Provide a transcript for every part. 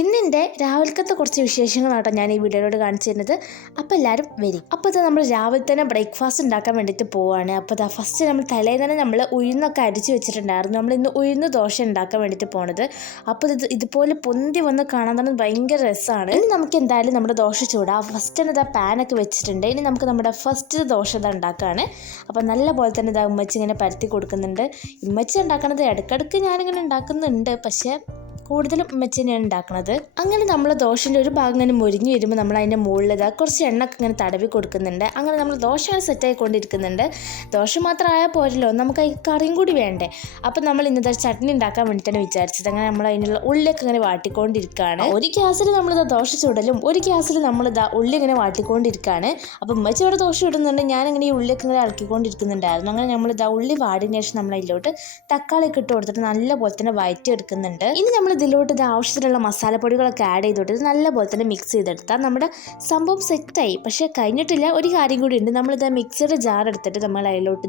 ഇന്നിൻ്റെ രാവിലത്തെ കുറച്ച് വിശേഷങ്ങളാട്ടോ ഞാൻ ഈ വീഡിയോയിലോട് കാണിച്ചു തരുന്നത്. അപ്പോൾ എല്ലാവരും വരും. അപ്പോൾ ഇത് നമ്മൾ രാവിലെ തന്നെ ബ്രേക്ക്ഫാസ്റ്റ് ഉണ്ടാക്കാൻ വേണ്ടിയിട്ട് പോവുകയാണ്. അപ്പോൾ ഇതാ ഫസ്റ്റ് നമ്മൾ തലേന്ന് തന്നെ നമ്മൾ ഉഴുന്നൊക്കെ അരിച്ച് വെച്ചിട്ടുണ്ടായിരുന്നു. നമ്മൾ ഇന്ന് ഉഴുന്ന് ദോശ ഉണ്ടാക്കാൻ വേണ്ടിയിട്ട് പോണത്. അപ്പോൾ ഇതുപോലെ പൊന്തി വന്ന് കാണാൻ തന്നെ ഭയങ്കര രസമാണ്. ഇനി നമുക്ക് എന്തായാലും നമ്മുടെ ദോശ ചൂടാം. ഫസ്റ്റ് തന്നെ ഇതാ പാനൊക്കെ വെച്ചിട്ടുണ്ട്. ഇനി നമുക്ക് നമ്മുടെ ഫസ്റ്റ് ദോശ ഇതാ ഉണ്ടാക്കുകയാണ്. അപ്പോൾ നല്ല പോലെ തന്നെ ഇതാ ഉമ്മച്ചി ഇങ്ങനെ പരത്തി കൊടുക്കുന്നുണ്ട്. ഉമ്മച്ചി ഉണ്ടാക്കണത് ഇടയ്ക്കിടയ്ക്ക് ഞാനിങ്ങനെ ഉണ്ടാക്കുന്നുണ്ട്, പക്ഷേ കൂടുതലും ഉമ്മച്ചി തന്നെയാണ് ഉണ്ടാക്കുന്നത്. അങ്ങനെ നമ്മൾ ദോശൻ്റെ ഒരു ഭാഗം ഇങ്ങനെ മുരിഞ്ഞ് വരുമ്പോൾ നമ്മൾ അതിൻ്റെ മുകളിൽ കുറച്ച് എണ്ണയൊക്കെ ഇങ്ങനെ തടവി കൊടുക്കുന്നുണ്ട്. അങ്ങനെ നമ്മൾ ദോശ സെറ്റായിക്കൊണ്ടിരിക്കുന്നുണ്ട്. ദോശ മാത്രം ആയാൽ പോരല്ലോ, നമുക്ക് ഈ കറിയും കൂടി വേണ്ടേ. അപ്പം നമ്മൾ ഇന്നത്തെ ചട്നി ഉണ്ടാക്കാൻ വേണ്ടിയിട്ടാണ് വിചാരിച്ചത്. അങ്ങനെ നമ്മൾ അതിനുള്ള ഉള്ളിയൊക്കെ ഇങ്ങനെ വാട്ടിക്കൊണ്ടിരിക്കുകയാണ്. ഒരു ഗ്യാസിൽ നമ്മളിതാ ദോശ ചൂടലും ഒരു ഗ്യാസിൽ നമ്മളിതാ ഉള്ളി ഇങ്ങനെ വാട്ടിക്കൊണ്ടിരിക്കുകയാണ്. അപ്പം ഉമ്മച്ചി ഇവിടെ ദോശ ഇടുന്നുണ്ട്, ഞാനിങ്ങനെ ഈ ഉള്ളിയൊക്കെ ഇങ്ങനെ ഇളക്കിക്കൊണ്ടിരിക്കുന്നുണ്ടായിരുന്നു. അങ്ങനെ നമ്മളിതാ ഉള്ളി വാടിയതിന് ശേഷം നമ്മൾ അതിലോട്ട് തക്കാളി ഒക്കെ ഇട്ട് കൊടുത്തിട്ട് നല്ല പോലെ തന്നെ വഴറ്റി എടുക്കുന്നുണ്ട്. ഇനി നമ്മൾ ഇതിലോട്ട് ഇത് ആവശ്യത്തിനുള്ള മസാലപ്പൊടികളൊക്കെ ആഡ് ചെയ്തോട്ട് ഇത് നല്ലപോലെ തന്നെ മിക്സ് ചെയ്തെടുത്താൽ നമ്മുടെ സംഭവം സെറ്റായി. പക്ഷേ കഴിഞ്ഞിട്ടില്ല, ഒരു കാര്യം കൂടി ഉണ്ട്. നമ്മളിത് മിക്സിയുടെ ജാർ എടുത്തിട്ട് നമ്മൾ അതിലോട്ട്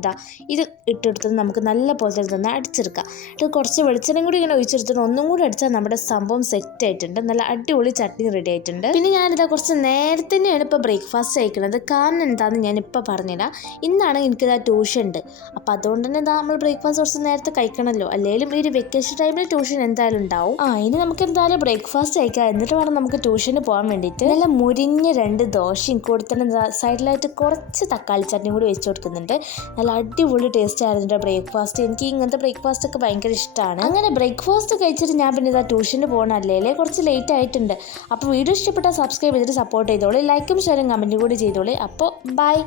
ഇത് ഇട്ടെടുത്തത് നമുക്ക് നല്ല പോലെ തന്നെ അടിച്ചെടുക്കാം. ഇത് കുറച്ച് വെളിച്ചെണ്ണയും കൂടി ഇങ്ങനെ ഒഴിച്ചെടുത്തിട്ട് ഒന്നും കൂടി അടിച്ചാൽ നമ്മുടെ സംഭവം സെറ്റ് ആയിട്ടുണ്ട്. നല്ല അടിപൊളി ചട്നി റെഡി ആയിട്ടുണ്ട്. പിന്നെ ഞാനിതാ കുറച്ച് നേരത്തെ തന്നെയാണ് ഇപ്പോൾ ബ്രേക്ക്ഫാസ്റ്റ് കഴിക്കുന്നത്. കാരണം എന്താണെന്ന് ഞാനിപ്പോൾ പറഞ്ഞുതരാം. ഇന്നാണ് എനിക്കിതാ ട്യൂഷൻ ഉണ്ട്. അപ്പോൾ അതുകൊണ്ട് തന്നെ നമ്മൾ ബ്രേക്ക്ഫാസ്റ്റ് കുറച്ച് നേരത്തെ കഴിക്കണമല്ലോ. അല്ലെങ്കിലും ഈ ഒരു വെക്കേഷൻ ടൈമിൽ ട്യൂഷൻ എന്തായാലും ഉണ്ടാവും. ഇനി നമുക്ക് എന്തായാലും ബ്രേക്ക്ഫാസ്റ്റ് കഴിക്കാം, എന്നിട്ട് വേണം നമുക്ക് ട്യൂഷന് പോകാൻ വേണ്ടിയിട്ട്. നല്ല മുരിഞ്ഞ 2 ദോശയും കൂടി തന്നെ സൈഡിലായിട്ട് കുറച്ച് തക്കാളി ചട്നിയും കൂടി വെച്ച് കൊടുക്കുന്നുണ്ട്. നല്ല അടിപൊളി ടേസ്റ്റ് ആയിരുന്നു ബ്രേക്ക്ഫാസ്റ്റ്. എനിക്ക് ഇങ്ങനത്തെ ബ്രേക്ക്ഫാസ്റ്റ് ഒക്കെ ഭയങ്കര ഇഷ്ടമാണ്. അങ്ങനെ ബ്രേക്ക്ഫാസ്റ്റ് കഴിച്ചിട്ട് ഞാൻ പിന്നെ ട്യൂഷന് പോകണല്ലേ, കുറച്ച് ലേറ്റ് ആയിട്ടുണ്ട്. അപ്പോൾ വീഡിയോ ഇഷ്ടപ്പെട്ടാൽ സബ്സ്ക്രൈബ് ചെയ്തിട്ട് സപ്പോർട്ട് ചെയ്തോളൂ. ലൈക്കും ഷെയറും കമൻറ്റും കൂടി ചെയ്തോളൂ. അപ്പോൾ ബൈ.